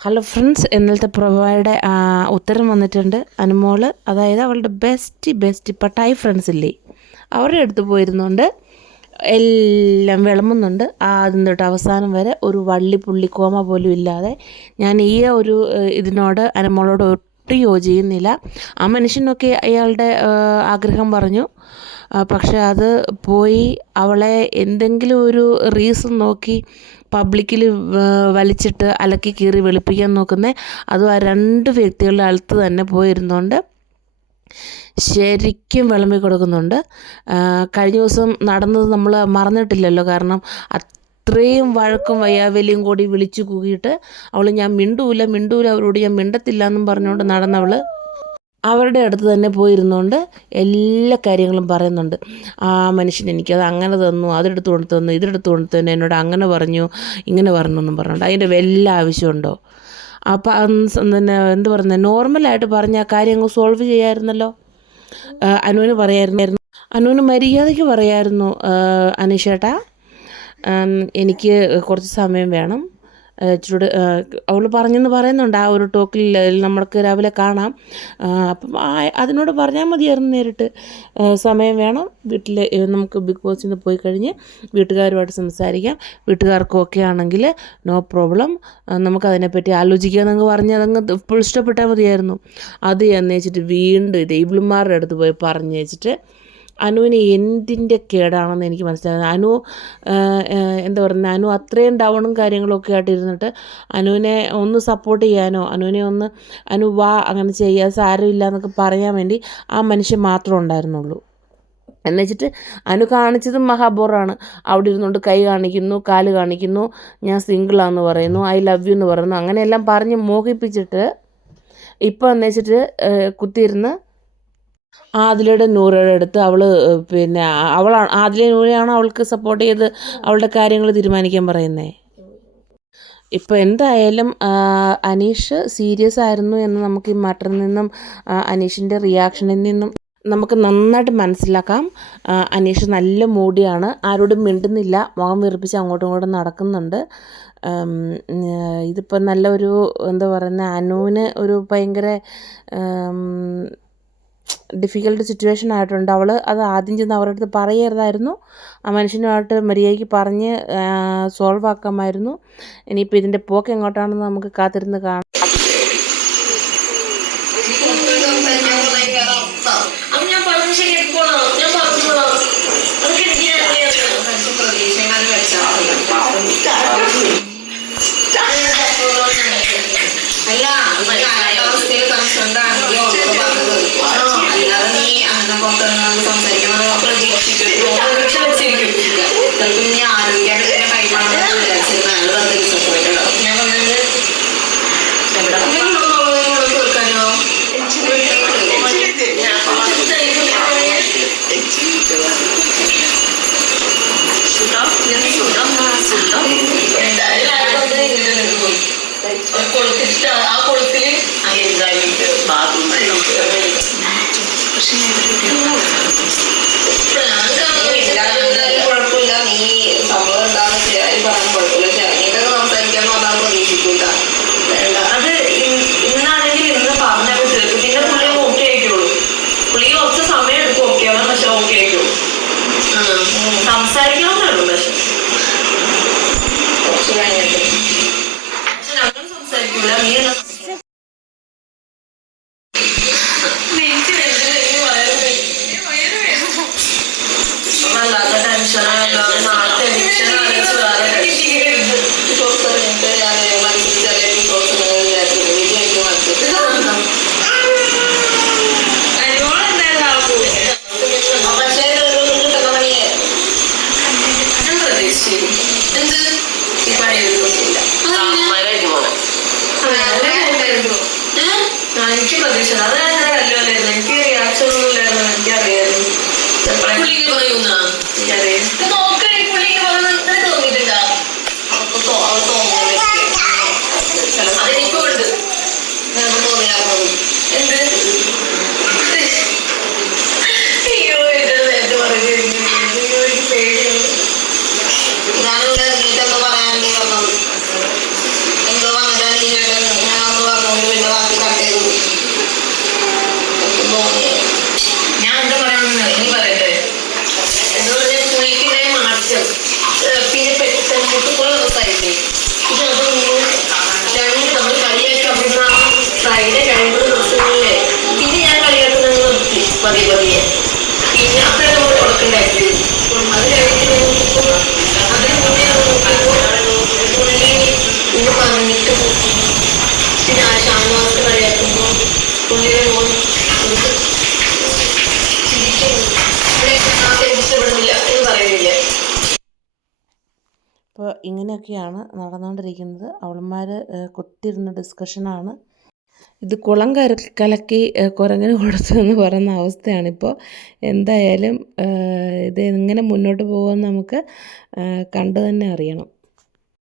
Hello friends ഇന്നലത്തെ പ്രൊവയുടെ ഉത്തരം വന്നിട്ടുണ്ട്. അനുമോൾ അതായത് അവളുടെ ബെസ്റ്റ് ബെസ്റ്റ് പട്ടായി ഫ്രണ്ട്സ് ഇല്ലേ? അവരുടെ അടുത്ത് പോയിരുന്നുകൊണ്ട് എല്ലാം വിളമ്പുന്നുണ്ട്. ആദ്യം തൊട്ട് അവസാനം വരെ ഒരു വള്ളി പുള്ളി കോമ പോലും ഇല്ലാതെ ഞാൻ ഈ ഒരു ഇതിനോട് അനുമോളോട് ഒട്ടും യോജിക്കുന്നില്ല. ആ മനുഷ്യനൊക്കെ അയാളുടെ ആഗ്രഹം പറഞ്ഞു. പക്ഷെ അത് പോയി അവളെ എന്തെങ്കിലും ഒരു റീസൺ നോക്കി പബ്ലിക്കിൽ വലിച്ചിട്ട് അലക്കി കീറി വെളുപ്പിക്കാൻ നോക്കുന്നത് അതും ആ രണ്ട് വ്യക്തികളുടെ അടുത്ത് തന്നെ പോയിരുന്നുകൊണ്ട് ശരിക്കും വിളമ്പി കൊടുക്കുന്നുണ്ട്. കഴിഞ്ഞ ദിവസം നടന്നത് നമ്മൾ മറന്നിട്ടില്ലല്ലോ. കാരണം അത്രയും വഴക്കും വയ്യാവലിയും കൂടി വിളിച്ചു കൂകിയിട്ട് അവൾ ഞാൻ മിണ്ടൂല മിണ്ടൂല അവരോട് ഞാൻ മിണ്ടത്തില്ല എന്നും പറഞ്ഞുകൊണ്ട് നടന്നവൾ അവരുടെ അടുത്ത് തന്നെ പോയിരുന്നുകൊണ്ട് എല്ലാ കാര്യങ്ങളും പറയുന്നുണ്ട്. ആ മനുഷ്യൻ എനിക്കത് അങ്ങനെ തന്നു അതെടുത്ത് കൊണ്ട് തന്നു ഇതെടുത്ത് കൊണ്ട് തന്നു എന്നോട് അങ്ങനെ പറഞ്ഞു ഇങ്ങനെ പറഞ്ഞു എന്നും പറഞ്ഞുകൊണ്ട് അതിന്റെ വല്ല ആവശ്യമുണ്ടോ അപ്പം പിന്നെ എന്ത് പറയുന്നത് നോർമലായിട്ട് പറഞ്ഞ ആ കാര്യം അങ്ങ് സോൾവ് ചെയ്യാമായിരുന്നല്ലോ അനുവിന് പറയായിരുന്നു. അനുവിന് മര്യാദയ്ക്ക് പറയായിരുന്നു അനീഷേട്ടാ. എനിക്ക് കുറച്ച് സമയം വേണം. ചൂട് അവൾ പറഞ്ഞെന്ന് പറയുന്നുണ്ട്. ആ ഒരു ടോക്കിൽ നമ്മൾക്ക് രാവിലെ കാണാം. അപ്പം അതിനോട് പറഞ്ഞാൽ മതിയായിരുന്നു നേരിട്ട്. സമയം വേണം. വീട്ടിൽ നമുക്ക് ബിഗ് ബോസിൽ നിന്ന് പോയി കഴിഞ്ഞ് വീട്ടുകാരുമായിട്ട് സംസാരിക്കാം. വീട്ടുകാർക്കൊക്കെ ആണെങ്കിൽ നോ പ്രോബ്ലം. നമുക്കതിനെപ്പറ്റി ആലോചിക്കാമെന്നങ്ങ് പറഞ്ഞ് അതങ്ങ് ഫുൾ ഇഷ്ടപ്പെട്ടാൽ മതിയായിരുന്നു. അത് എന്ന് വെച്ചിട്ട് വീണ്ടും ഇത് ഇബിളുമാരുടെ അടുത്ത് പോയി പറഞ്ഞ് വെച്ചിട്ട് അനുവിന് എന്തിന്റെ കേടാണെന്ന് എനിക്ക് മനസ്സിലായി അനു എന്താ പറയുന്നത്? അനു അത്രയും ഡൗണും കാര്യങ്ങളൊക്കെ ആയിട്ട് ഇരുന്നിട്ട് അനുവിനെ ഒന്ന് സപ്പോർട്ട് ചെയ്യാനോ അനുവിനെ ഒന്ന് അനു വാ അങ്ങനെ ചെയ്യാൻ സാരമില്ല എന്നൊക്കെ പറയാൻ വേണ്ടി ആ മനുഷ്യൻ മാത്രമേ ഉണ്ടായിരുന്നുള്ളൂ. എന്ന് വെച്ചിട്ട് അനു കാണിച്ചതും മഹാബോറാണ്. അവിടെ ഇരുന്നുകൊണ്ട് കൈ കാണിക്കുന്നു കാൽ കാണിക്കുന്നു ഞാൻ സിംഗിളാന്ന് പറയുന്നു ഐ ലവ് യു എന്ന് പറയുന്നു അങ്ങനെയെല്ലാം പറഞ്ഞ് മോഹിപ്പിച്ചിട്ട് ഇപ്പോൾ എന്ന് വെച്ചിട്ട് കുത്തിയിരുന്ന് ആദിലയുടെ നൂറയുടെ അടുത്ത് അവൾ പിന്നെ അവളാണ് ആദില നൂറയാണ് അവൾക്ക് സപ്പോർട്ട് ചെയ്ത് അവളുടെ കാര്യങ്ങൾ തീരുമാനിക്കാൻ പറയുന്നത് ഇപ്പോൾ എന്തായാലും അനീഷ് സീരിയസ് ആയിരുന്നു എന്ന് നമുക്ക് ഈ മാറ്ററിൽ നിന്നും അനീഷിന്റെ റിയാക്ഷനിൽ നിന്നും നമുക്ക് നന്നായിട്ട് മനസ്സിലാക്കാം. അനീഷ് നല്ല മൂടിയാണ്. ആരോടും മിണ്ടുന്നില്ല. മുഖം വീർപ്പിച്ച് അങ്ങോട്ടും ഇങ്ങോട്ടും നടക്കുന്നുണ്ട്. ഇതിപ്പോൾ നല്ലൊരു എന്താ പറയുന്നത് അനുവിന് ഒരു ഭയങ്കര ഡിഫിക്കൽട്ട് സിറ്റുവേഷൻ ആയിട്ടുണ്ട്. അവൾ അത് ആദ്യം ചെന്ന് അവരുടെ അടുത്ത് പറയരുതായിരുന്നു. ആ മനുഷ്യനുമായിട്ട് മര്യാദയ്ക്ക് പറഞ്ഞ് സോൾവ് ആക്കാമായിരുന്നു. ഇനിയിപ്പോൾ ഇതിന്റെ പോക്ക് എങ്ങോട്ടാണെന്ന് നമുക്ക് കാത്തിരുന്ന് കാണാം. അല്ല അവസ്ഥയിൽ പറഞ്ഞ ശരിയാക്കി സംസാരിക്കാവുന്നേ ഉള്ളൂ പക്ഷെ. കുറച്ച് കഴിഞ്ഞിട്ട്. പക്ഷെ ഞങ്ങൾ സംസാരിക്കൂല. നീ എനിക്ക് പ്രതീക്ഷ അത് ഞാൻ കല്ലുമല്ലായിരുന്നു എനിക്ക് ഇങ്ങനെയൊക്കെയാണ് നടന്നുകൊണ്ടിരിക്കുന്നത് അവളന്മാർ കുത്തിരുന്ന ഡിസ്കഷനാണ് ഇത് കുളം കര കലക്കി കുരങ്ങിന് കൊടുത്തു എന്ന് പറയുന്ന അവസ്ഥയാണിപ്പോൾ എന്തായാലും ഇത് എങ്ങനെ മുന്നോട്ട് പോകുമെന്ന് നമുക്ക് കണ്ടു തന്നെ അറിയണം.